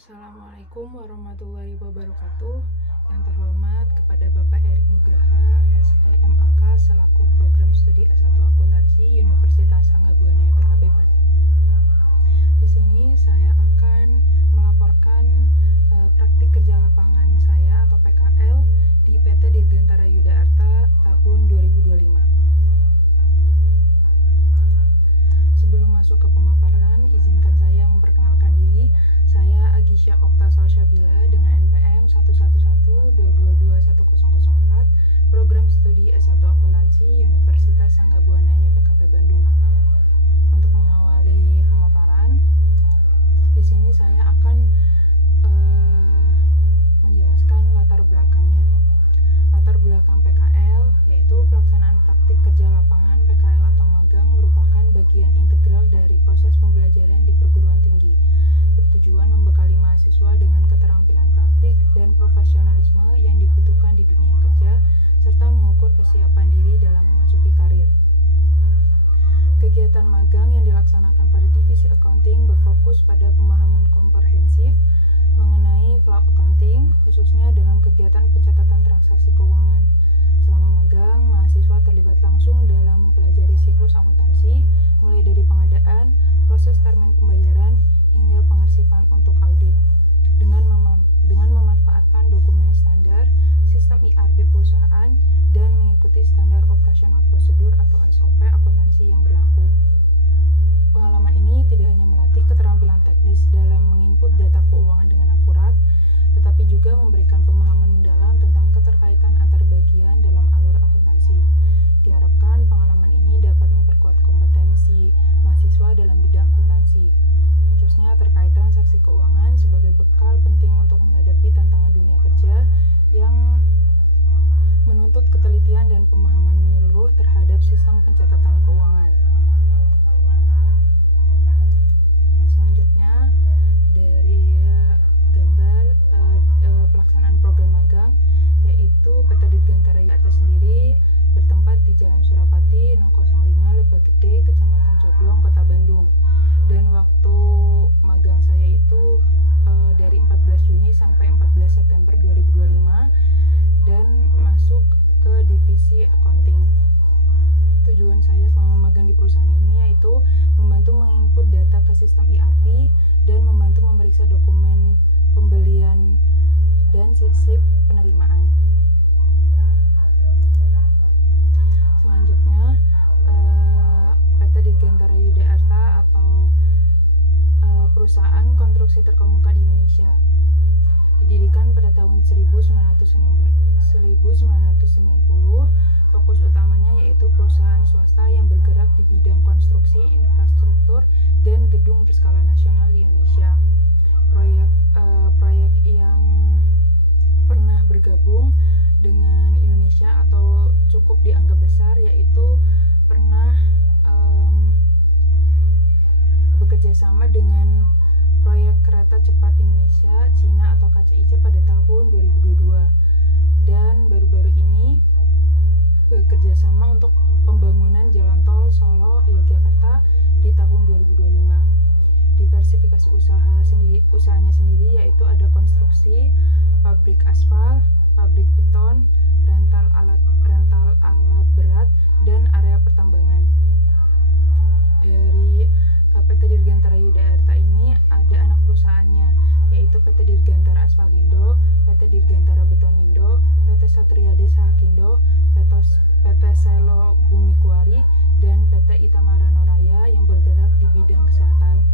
Assalamualaikum warahmatullahi wabarakatuh. Yang terhormat kepada Bapak Erik Nugraha, SEMAK selaku Program Studi S1 Akuntansi Universitas Sanggabuana PKB Bandung. Di sini saya akan melaporkan praktik kerja lapangan saya atau PKL di PT Dirgantara Yuda Arta tahun 2025. Sebelum masuk ke pemaparan, izinkan saya memperkenalkan diri. Saya Agisha Okta Salsyabila dengan NPM 111222104, Program Studi S1 Akuntansi Universitas Sanggabuana YPKP Bandung. Untuk mengawali pemaparan, di sini saya akan menjelaskan latar belakangnya. Latar belakang PKL yaitu pelaksanaan praktik kerja lapangan. PKL atau magang merupakan bagian integral dari proses pembelajaran di perguruan tinggi, bertujuan membekali mahasiswa dengan keterampilan praktik dan profesionalisme yang dibutuhkan di dunia kerja, serta mengukur kesiapan diri dalam memasuki karir. Kegiatan magang yang dilaksanakan pada divisi accounting berfokus pada pemahaman komprehensif mengenai flow accounting, khususnya dalam kegiatan pencatatan transaksi keuangan. Selama magang, mahasiswa terlibat langsung dalam mempelajari siklus akuntansi, mulai dari pengadaan, proses termin pembayaran, hingga pengarsipan untuk audit. Dengan memanfaatkan dokumen standar, sistem ERP perusahaan, dan mengikuti standar operasional prosedur atau SOP akuntansi yang berlaku. Pengalaman ini tidak hanya melatih keterampilan teknis dalam menginput data keuangan dengan akurat, tetapi juga memberikan pemahaman mendalam tentang keterkaitan antar bagian dalam alur akuntansi. Diharapkan pengalaman ini dapat memperkuat kompetensi mahasiswa dalam bidang akuntansi, khususnya terkait transaksi keuangan sebagai bekal penting untuk menghadapi tantangan dunia kerja yang menuntut ketelitian dan pemahaman menyeluruh terhadap sistem pencatatan keuangan. Selanjutnya, dari gambar pelaksanaan program magang, yaitu PT Dirgantara Yuda Arta sendiri bertempat di Jalan Surapati 005 Lebak Gede, Kecamatan Coblong, Kota Bandung. Dan waktu magang saya itu dari 14 Juni sampai 14 September 2025 dan masuk ke divisi accounting. Tujuan saya selama magang di perusahaan ini yaitu membantu menginput data ke sistem ERP dan membantu memeriksa dokumen pembelian dan slip penerimaan. Selanjutnya, PT Dirgantara Yuda Arta atau perusahaan konstruksi terkemuka di Indonesia. Didirikan pada tahun 1990, fokus utamanya yaitu perusahaan swasta yang bergerak di bidang konstruksi, infrastruktur, dan gedung berskala nasional di Indonesia. Proyek yang pernah bergabung dengan Indonesia atau cukup dianggap besar yaitu pernah bekerja sama dengan proyek kereta cepat Indonesia Cina atau KCIC pada tahun 2022, dan baru-baru ini bekerja sama untuk pembangunan jalan tol Solo Yogyakarta di tahun 2025. Diversifikasi usahanya sendiri yaitu ada konstruksi, pabrik aspal, pabrik beton, rental alat berat, dan area pertambangan. Dari PT Dirgantara Yuda Arta ini ada anak perusahaannya yaitu PT Dirgantara Aspalindo, PT Dirgantara Betonindo, PT Satriade Sahakindo, PT Selo Bumi Kuari, dan PT Itamara Noraya yang bergerak di bidang kesehatan.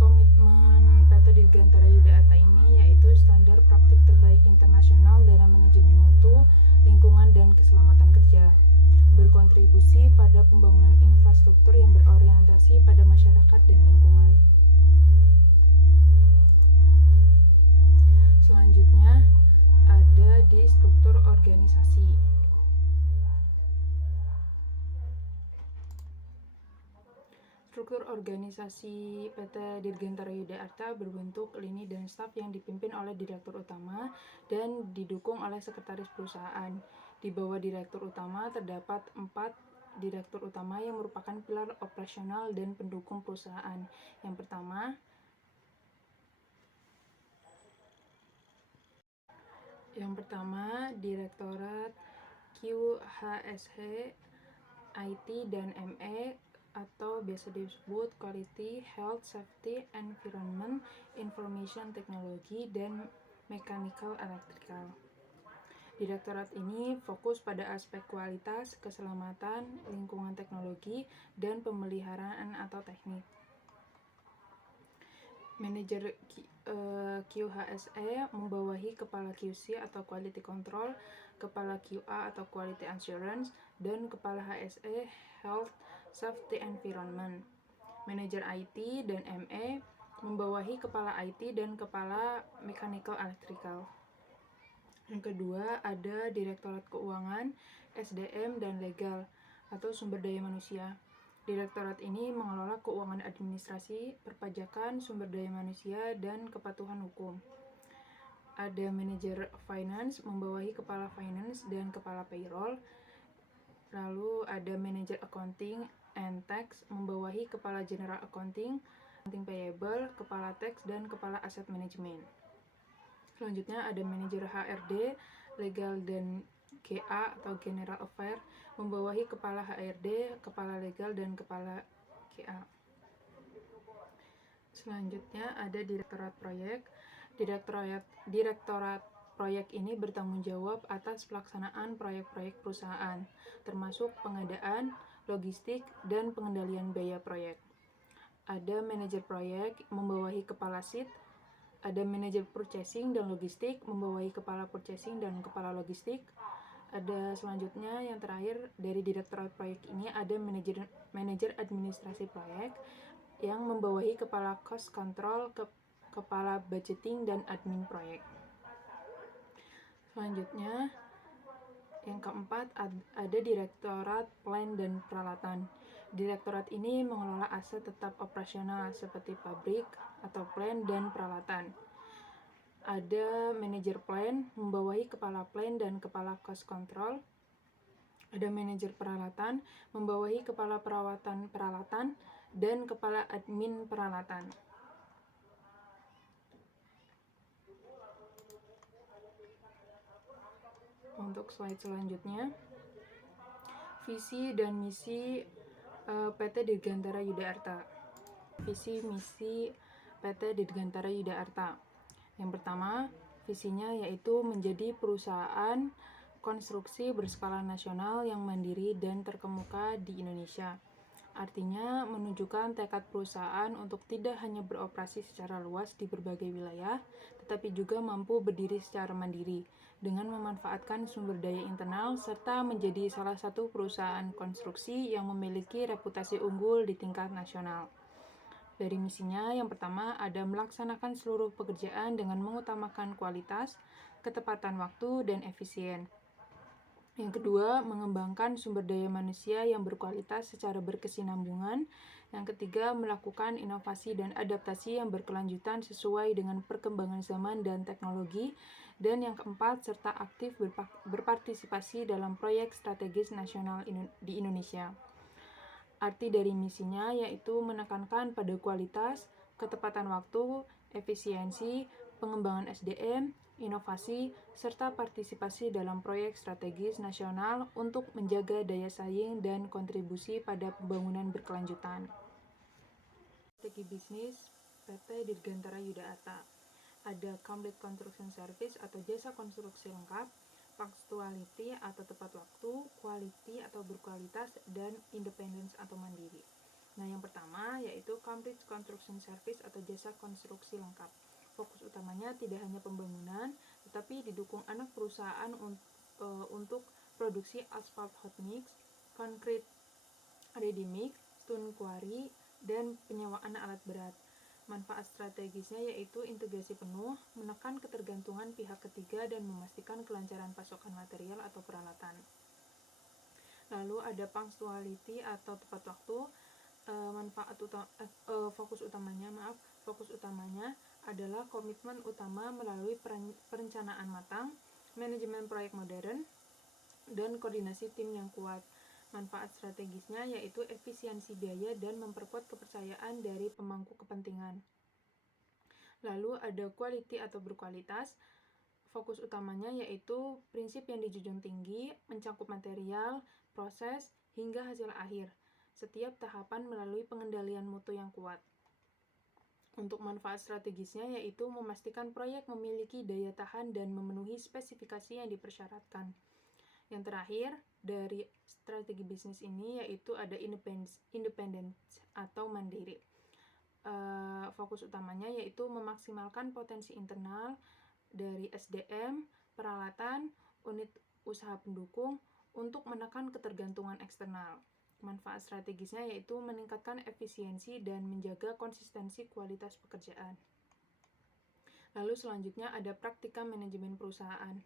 Komitmen PT Dirgantara Yuda Arta ini yaitu standar praktik terbaik internasional dalam manajemen mutu, lingkungan, dan keselamatan kerja. Berkontribusi pada pembangunan infrastruktur yang berorientasi pada masyarakat dan lingkungan. Selanjutnya ada di struktur organisasi. Struktur organisasi PT Dirgantara Yuda Arta berbentuk lini dan staf yang dipimpin oleh direktur utama dan didukung oleh sekretaris perusahaan. Di bawah direktur utama terdapat 4 direktur utama yang merupakan pilar operasional dan pendukung perusahaan. Yang pertama, Yang pertama, Direktorat QHSH, IT dan ME atau biasa disebut Quality, Health, Safety, Environment, Information Technology, dan Mechanical Electrical. Direktorat ini fokus pada aspek kualitas, keselamatan, lingkungan teknologi, dan pemeliharaan atau teknik. Manajer QHSE membawahi Kepala QC atau Quality Control, Kepala QA atau Quality Assurance, dan Kepala HSE Health, Safety, Environment. Manajer IT dan ME membawahi Kepala IT dan Kepala Mechanical Electrical. Yang kedua, ada Direktorat Keuangan, SDM, dan Legal atau Sumber Daya Manusia. Direktorat ini mengelola keuangan administrasi, perpajakan, sumber daya manusia, dan kepatuhan hukum. Ada manajer finance, membawahi kepala finance dan kepala payroll. Lalu ada manajer accounting and tax, membawahi kepala general accounting, accounting payable, kepala tax, dan kepala aset manajemen. Selanjutnya ada manajer HRD, legal dan GA atau General Affair, membawahi kepala HRD, kepala legal, dan kepala GA. Selanjutnya ada Direktorat Proyek. Direktorat Proyek ini bertanggung jawab atas pelaksanaan proyek-proyek perusahaan, termasuk pengadaan, logistik, dan pengendalian biaya proyek. Ada manajer proyek membawahi kepala SIT. Ada manajer purchasing dan logistik, membawahi kepala purchasing dan kepala logistik. Ada selanjutnya yang terakhir dari Direktorat Proyek ini ada manajer administrasi proyek yang membawahi kepala cost control, kepala budgeting, dan admin proyek. Selanjutnya yang keempat ada Direktorat Plan dan Peralatan. Direktorat ini mengelola aset tetap operasional seperti pabrik atau plan dan peralatan. Ada manajer plan, membawahi kepala plan dan kepala cost control. Ada manajer peralatan, membawahi kepala perawatan peralatan dan kepala admin peralatan. Untuk slide selanjutnya, visi dan misi PT Dirgantara Yuda Arta. Visi misi PT Dirgantara Yuda Arta. Yang pertama, visinya yaitu menjadi perusahaan konstruksi berskala nasional yang mandiri dan terkemuka di Indonesia. Artinya menunjukkan tekad perusahaan untuk tidak hanya beroperasi secara luas di berbagai wilayah, tetapi juga mampu berdiri secara mandiri dengan memanfaatkan sumber daya internal serta menjadi salah satu perusahaan konstruksi yang memiliki reputasi unggul di tingkat nasional. Dari misinya, yang pertama ada melaksanakan seluruh pekerjaan dengan mengutamakan kualitas, ketepatan waktu, dan efisien. Yang kedua, mengembangkan sumber daya manusia yang berkualitas secara berkesinambungan. Yang ketiga, melakukan inovasi dan adaptasi yang berkelanjutan sesuai dengan perkembangan zaman dan teknologi. Dan yang keempat, serta aktif berpartisipasi dalam proyek strategis nasional di Indonesia. Arti dari misinya yaitu menekankan pada kualitas, ketepatan waktu, efisiensi, pengembangan SDM, inovasi, serta partisipasi dalam proyek strategis nasional untuk menjaga daya saing dan kontribusi pada pembangunan berkelanjutan. Strategi bisnis PT Dirgantara Yuda Arta. Ada Complete Construction Service atau jasa konstruksi lengkap, punctuality atau tepat waktu, quality atau berkualitas, dan independence atau mandiri. Nah, yang pertama yaitu Complete Construction Service atau jasa konstruksi lengkap. Fokus utamanya tidak hanya pembangunan, tetapi didukung anak perusahaan untuk produksi asphalt hot mix, concrete ready mix, stone quarry, dan penyewaan alat berat. Manfaat strategisnya yaitu integrasi penuh, menekan ketergantungan pihak ketiga, dan memastikan kelancaran pasokan material atau peralatan. Lalu ada punctuality atau tepat waktu. Fokus utamanya adalah komitmen utama melalui perencanaan matang, manajemen proyek modern, dan koordinasi tim yang kuat. Manfaat strategisnya yaitu efisiensi biaya dan memperkuat kepercayaan dari pemangku kepentingan. Lalu ada quality atau berkualitas. Fokus utamanya yaitu prinsip yang dijunjung tinggi, mencakup material, proses, hingga hasil akhir. Setiap tahapan melalui pengendalian mutu yang kuat. Untuk manfaat strategisnya yaitu memastikan proyek memiliki daya tahan dan memenuhi spesifikasi yang dipersyaratkan. Yang terakhir, dari strategi bisnis ini yaitu ada independen atau mandiri. Fokus utamanya yaitu memaksimalkan potensi internal dari SDM, peralatan, unit usaha pendukung untuk menekan ketergantungan eksternal. Manfaat strategisnya yaitu meningkatkan efisiensi dan menjaga konsistensi kualitas pekerjaan. Lalu selanjutnya ada praktika manajemen perusahaan.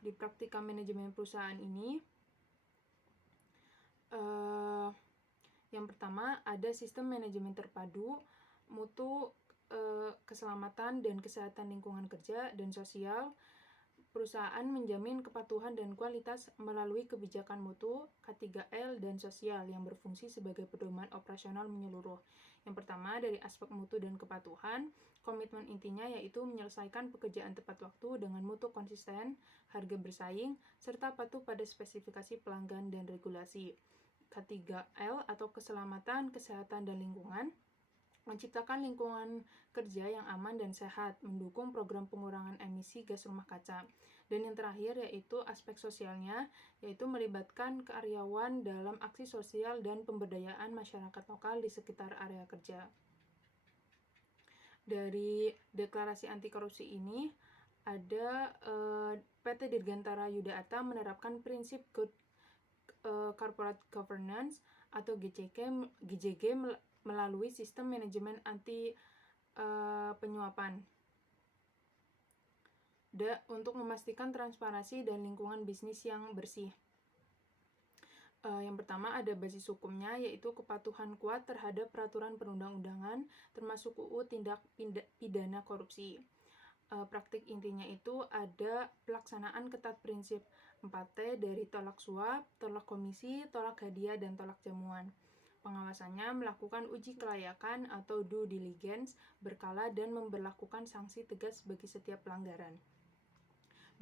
Di praktika manajemen perusahaan ini, yang pertama ada sistem manajemen terpadu, mutu, keselamatan dan kesehatan lingkungan kerja dan sosial. Perusahaan menjamin kepatuhan dan kualitas melalui kebijakan mutu, K3L, dan sosial yang berfungsi sebagai pedoman operasional menyeluruh. Yang pertama, dari aspek mutu dan kepatuhan, komitmen intinya yaitu menyelesaikan pekerjaan tepat waktu dengan mutu konsisten, harga bersaing, serta patuh pada spesifikasi pelanggan dan regulasi. K3L atau keselamatan, kesehatan, dan lingkungan, menciptakan lingkungan kerja yang aman dan sehat, mendukung program pengurangan emisi gas rumah kaca. Dan yang terakhir yaitu aspek sosialnya, yaitu melibatkan karyawan dalam aksi sosial dan pemberdayaan masyarakat lokal di sekitar area kerja. Dari deklarasi anti korupsi ini, ada PT Dirgantara Yuda Arta menerapkan prinsip Good Corporate Governance atau GJG melalui sistem manajemen anti penyuapan untuk memastikan transparansi dan lingkungan bisnis yang bersih. Yang pertama ada basis hukumnya yaitu kepatuhan kuat terhadap peraturan perundang-undangan termasuk UU Tindak Pidana Korupsi. Praktik intinya itu ada pelaksanaan ketat prinsip 4T dari tolak suap, tolak komisi, tolak hadiah, dan tolak jamuan. Pengawasannya melakukan uji kelayakan atau due diligence berkala dan memberlakukan sanksi tegas bagi setiap pelanggaran.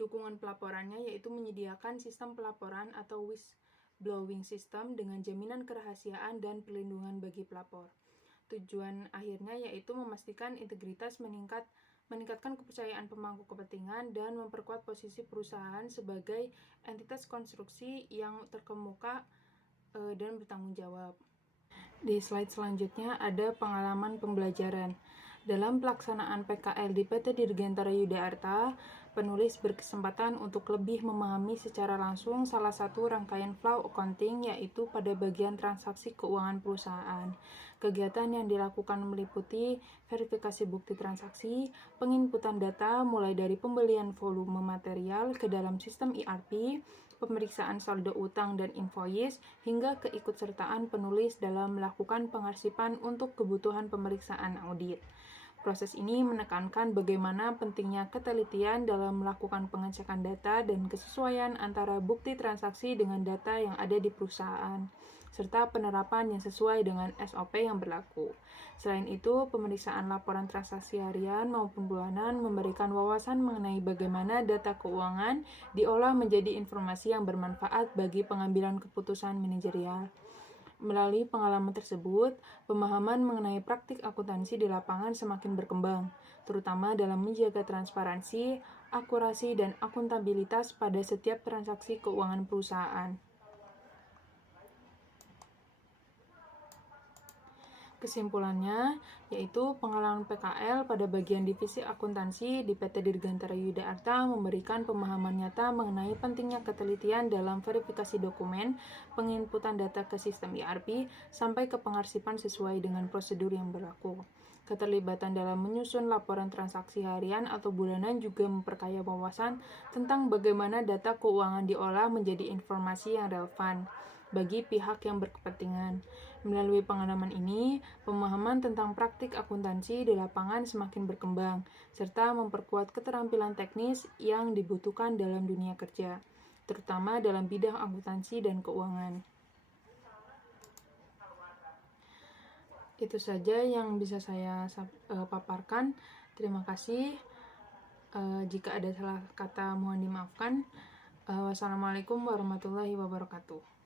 Dukungan pelaporannya yaitu menyediakan sistem pelaporan atau whistleblowing system dengan jaminan kerahasiaan dan perlindungan bagi pelapor. Tujuan akhirnya yaitu memastikan integritas, meningkatkan kepercayaan pemangku kepentingan, dan memperkuat posisi perusahaan sebagai entitas konstruksi yang terkemuka dan bertanggung jawab. Di slide selanjutnya ada pengalaman pembelajaran. Dalam pelaksanaan PKL di PT Dirgantara Yuda Arta, penulis berkesempatan untuk lebih memahami secara langsung salah satu rangkaian flow accounting yaitu pada bagian transaksi keuangan perusahaan. Kegiatan yang dilakukan meliputi verifikasi bukti transaksi, penginputan data mulai dari pembelian volume material ke dalam sistem ERP, pemeriksaan saldo utang dan invoice, hingga keikutsertaan penulis dalam melakukan pengarsipan untuk kebutuhan pemeriksaan audit. Proses ini menekankan bagaimana pentingnya ketelitian dalam melakukan pengecekan data dan kesesuaian antara bukti transaksi dengan data yang ada di perusahaan, serta penerapan yang sesuai dengan SOP yang berlaku. Selain itu, pemeriksaan laporan transaksi harian maupun bulanan memberikan wawasan mengenai bagaimana data keuangan diolah menjadi informasi yang bermanfaat bagi pengambilan keputusan manajerial. Melalui pengalaman tersebut, pemahaman mengenai praktik akuntansi di lapangan semakin berkembang, terutama dalam menjaga transparansi, akurasi, dan akuntabilitas pada setiap transaksi keuangan perusahaan. Kesimpulannya, yaitu pengalaman PKL pada bagian divisi akuntansi di PT Dirgantara Yuda Arta memberikan pemahaman nyata mengenai pentingnya ketelitian dalam verifikasi dokumen, penginputan data ke sistem ERP, sampai ke pengarsipan sesuai dengan prosedur yang berlaku. Keterlibatan dalam menyusun laporan transaksi harian atau bulanan juga memperkaya wawasan tentang bagaimana data keuangan diolah menjadi informasi yang relevan bagi pihak yang berkepentingan. Melalui pengalaman ini, pemahaman tentang praktik akuntansi di lapangan semakin berkembang, serta memperkuat keterampilan teknis yang dibutuhkan dalam dunia kerja, terutama dalam bidang akuntansi dan keuangan. Itu saja yang bisa saya paparkan. Terima kasih. Jika ada salah kata mohon dimaafkan. Wassalamualaikum warahmatullahi wabarakatuh.